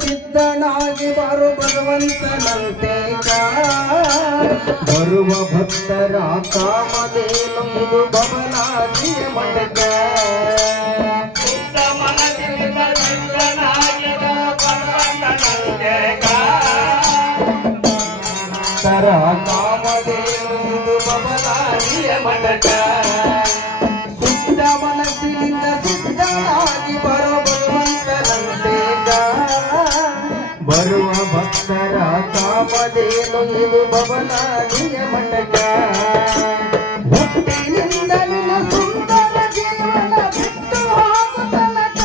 ಸಿದ್ಧನಾಗಿ ಬಾರು ಭಗವಂತನಂತೆ ಬರುವ ಭಕ್ತರ ಕಾಮಧೇನು ಇದು ಬಬಲಾದಿಯ ಮಠಕ ಭಕ್ತರ ಕಾಮಧೇನು ಇದು ಬಬಲಾದಿಯ ಮಠಕ ಶುದ್ಧ ಮನಸ್ಸಿನಿಂದ ಸಿದ್ಧನಾಗಿ ಬರುವ ಭಗವಂತನಂತೆ ಬರುವ ಭಕ್ತರ ಕಾಮಧೇನು ಇದು ಬಬಲಾದಿಯ ಮಠಕ ಹುಟ್ಟಿನಿಂದ ನಿನ್ನ ಸುಂದರ ಜೀವನ ಬಿಟ್ಟು ಹೋಗು ತನಕ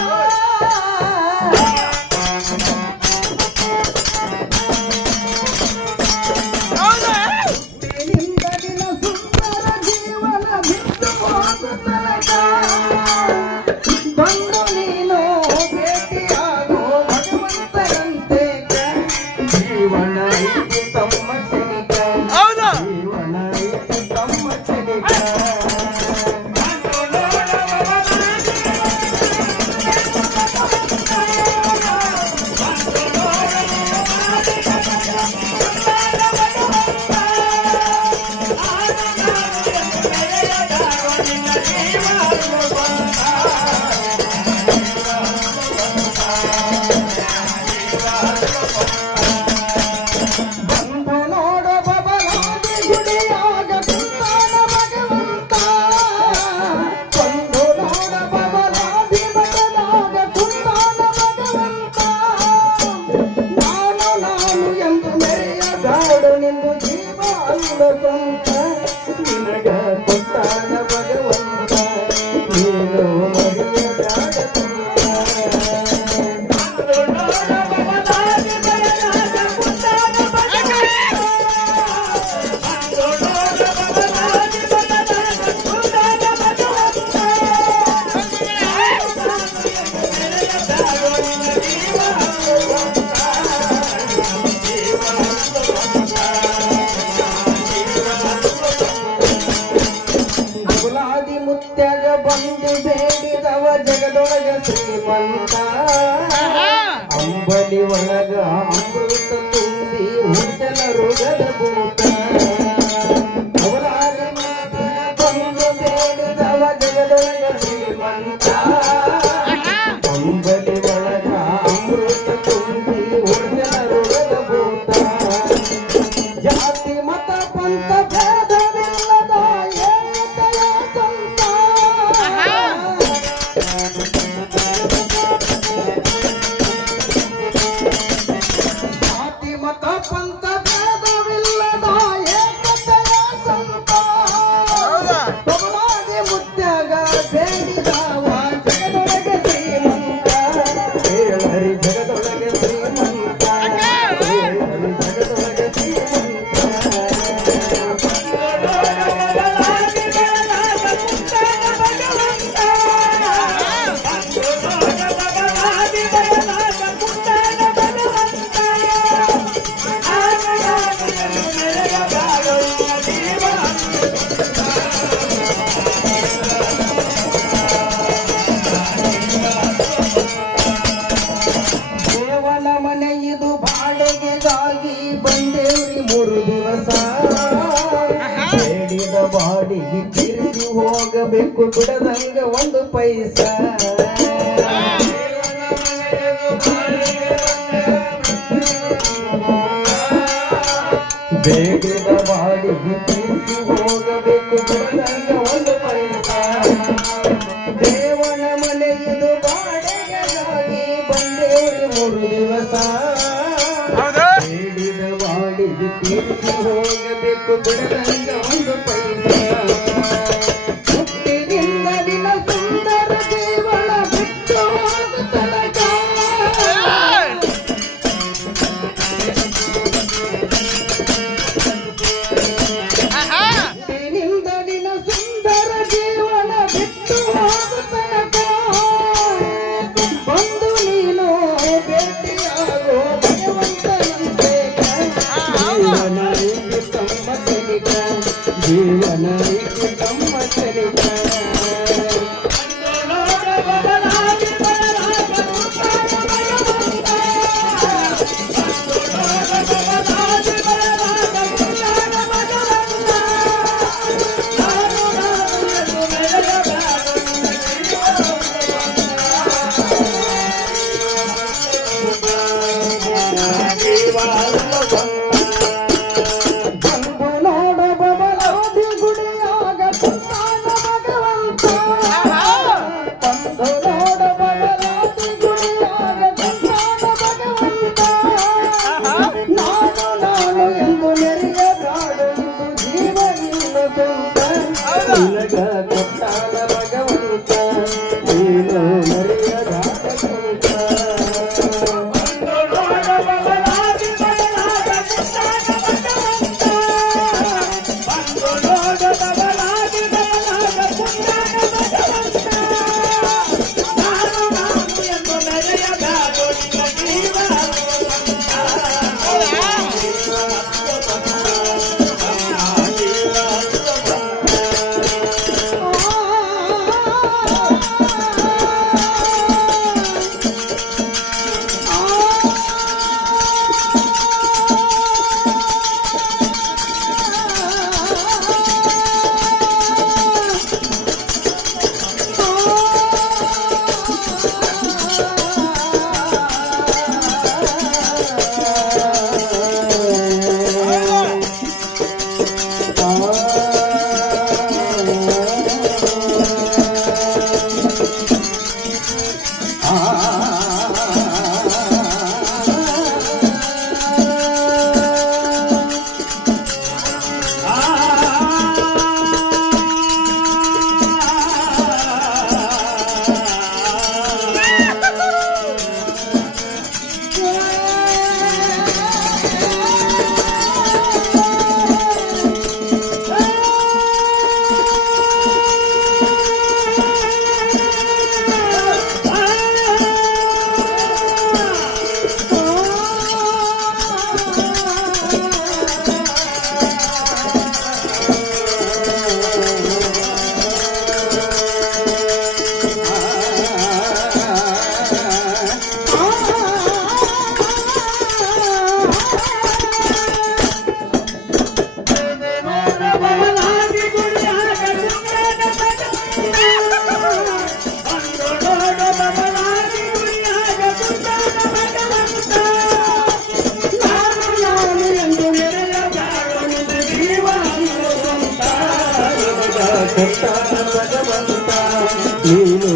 ಹುಟ್ಟಿನಿಂದ ನಿನ್ನ ಸುಂದರ ಜೀವನ ಬಿಟ್ಟು ಹೋಗು ತನಕ ಬಂದು ನೀನು ಭೇಟಿಯಾಗೋ ಭಗವಂತರಂತೆ ಜೀವನ ಐತಿ ತಮ್ಮ ಸನಿಕ ಜೀವನ ಐತಿ ತಮ್ಮ ಸನಿಕ ಬಂದು ನೋಡು ಬಬಲಾದಿ ಗುಡಿಯಾಗ ಕುಂತಾನ ಭಗವಂತ ಬಂದು ನೋಡು ಬಬಲಾದಿ ಮಠದಾಗ ಕುಂತಾನ ಭಗವಂತ ನಾನು ಎಂದು ಮೆರೆಯಗಾಡು ನಿಂದು ಜೀವ ಅಲ್ಲ ಸ್ವಂತ ನಿನಗ ಕೊಟ್ಟಾನ ಭಗವಂತ ನೀನು ಮರೆಯಗಾಡ ಗುಲಾದಿ ಮುತ್ಯಾಗ ಬಂದು ಬೇಡಿದವ ಜಗದೊಳಗ ಶ್ರೀಮಂತ ಅಂಬಲಿ ಒಳಗ ಅಮೃತ ತುಂಬಿ ಉಜ್ಜಲ ರೋಗದ ಭೂತ ಗುಲಾದಿ ಮುತ್ಯಾಗ ಬಂದು ಬೇಡಿದವ ಜಗದೊಳಗ ಶ್ರೀಮಂತ ಅಂಬಲಿ ಒಳಗ ಅಮೃತ ತುಂಬಿ ಉಜ್ಜಲ ರೋಗದ ಭೂತ ಜಾತಿ ಮತ ಪಂಥ ಭೇದವಿಲ್ಲದ ಏಕತೆಯ ಸಂತ ಜಾತಿ ಮತ ಪಂಥ ಭೇದವಿಲ್ಲದ ದೇವನ ಮನೆ ಇದು ಬಾಡಿಗೆಗಾಗಿ ಬಂದೇವ್ರಿ 3 ದಿವಸ ಬೇಡಿದ ಬಾಡಿಗೆ ತೀರಿಸಿ ಹೋಗಬೇಕು ಬಿಡದಂಗ 1 ಪೈಸಾ ಬೇಡಿದ ಬಾಡಿಗೆ ತೀರಿಸಿ ಹೋಗಬೇಕು ಬಿಡದಂಗ 1 ಪೈಸಾ ದೇವನ ಮನೆ ಇದು ಬಾಡಿಗೆಗಾಗಿ ಬಂದೇವ್ರಿ 3 ದಿವಸ ಬೇಡಿದ ಬಾಡಿಗೆ ತೀರಿಸಿ ಹೋಗಬೇಕು ಬಿಡದಂಗ 1 ಪೈಸಾ ಹುಟ್ಟಿನಿಂದ ನಿನ್ನ ಸುಂದರ ಜೀವನ ಬಿಟ್ಟು ಹೋಗುತ್ತನಕ ಹುಟ್ಟಿನಿಂದ ನಿನ್ನ ಸುಂದರ ಜೀವನ ಬಿಟ್ಟು ಹೋಗುತ್ತನಕ ಬಂದು ನೀನು ಭೇಟಿಯಾಗೋ ಭಗವಂತನಂತೆ ಜೀವನ ಇದು ತಮ್ಮ ಚಲಿತ ಜೀವನ ಇದು ತಮ್ಮ ಚಲಿತ ಬಂದು ನೋಡ ಬಬಲಾದಿ ಗುಡಿಯಾಗ ಕುಂತಾನ ಭಗವಂತ ಬಂದು ನೋಡ ಬಬಲಾದಿ ಗುಡಿಯಾಗ ಕುಂತಾನ ಭಗವಂತ ನಾನು ಎಂದು ನೆರೆಯಬಾರದು ಜೀವ ಇನ್ನು ಸ್ವಂತ ನಿನಗ ಕೊಟ್ಟಾನ ಭಗವಂತ ನೀನು ಮರೆಯಬಾರದು ಭಗವಂತ ನೀನು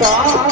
ತಾಯಿ